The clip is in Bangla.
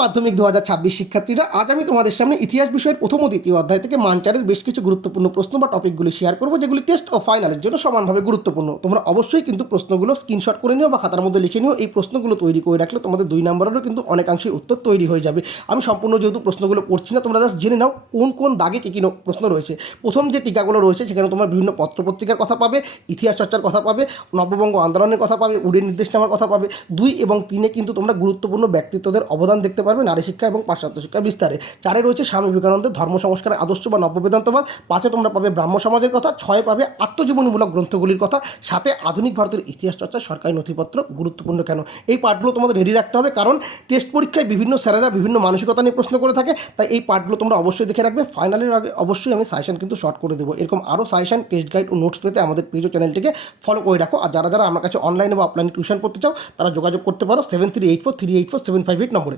মাধ্যমিক দু হাজার ছাব্বিশ শিক্ষার্থীরা, আজ আমি তোমাদের সামনে ইতিহাস বিষয়ের প্রথম ও দ্বিতীয় অধ্যায় থেকে মানচারের বেশ কিছু গুরুত্বপূর্ণ প্রশ্ন বা টপিকগুলি শেয়ার করব, যেগুলি টেস্ট ও ফাইনালের জন্য সমানভাবে গুরুত্বপূর্ণ। তোমরা অবশ্যই কিন্তু প্রশ্নগুলো স্ক্রিনশট করে নিও বা খাতার মধ্যে লিখে নিও। এই প্রশ্নগুলো তৈরি করে রাখলে তোমাদের দুই নম্বরেরও কিন্তু অনেকাংশেই উত্তর তৈরি হয়ে যাবে। আমি সম্পূর্ণ যেহেতু প্রশ্নগুলো পড়ছি না, তোমরা জাস্ট জেনে নাও কোন কোন দাগে কী কী প্রশ্ন রয়েছে। প্রথম যে টিকাগুলো রয়েছে, সেখানে তোমরা বিভিন্ন পত্রপত্রিকার কথা পাবে, ইতিহাস চর্চার কথা পাবে, নববঙ্গ আন্দোলনের কথা পাবে উড়ের নির্দেশনামার কথা পাবে। দুই এবং তিনে কিন্তু তোমরা গুরুত্বপূর্ণ ব্যক্তিত্বদের অবদান দেখতে পারবে নারী শিক্ষা এবং পাশ্চাত্য শিক্ষা বিস্তারে। চারে রয়েছে স্বামী বিবেকানন্দের ধর্ম সংস্কারের আদর্শ বা নব্যবেদান্তবাদ পাঁচে তোমরা পাবে ব্রাহ্ম সমাজের কথা, ছয় পাবে আত্মজীবনীমূলক গ্রন্থগুলির কথা সাথে আধুনিক ভারতের ইতিহাস চর্চা, সরকারি নথিপত্র, গুরুত্বপূর্ণ কেন? এই পাঠগুলো তোমাদের রেডি রাখতে হবে কারণ টেস্ট পরীক্ষায় বিভিন্ন স্যারেরা বিভিন্ন মানসিকতা নিয়ে প্রশ্ন করে থাকে। তাই এই পার্টগুলো তোমরা অবশ্যই দেখে রাখবে। ফাইনালের আগে অবশ্যই আমি সাজেশন কিন্তু শর্ট করে দেবো। এরকম আরও সাজেশন টেস্ট গাইড ও নোটস পেতে আমাদের পেজ ও চ্যানেলটিকে ফলো করে রাখো। আর যারা যারা আমার কাছে অনলাইনে বা অফলাইনে টিউশন করতে চাও, তারা যোগাযোগ করতে পারো seven three eight four three eight four seven five eight নম্বরে।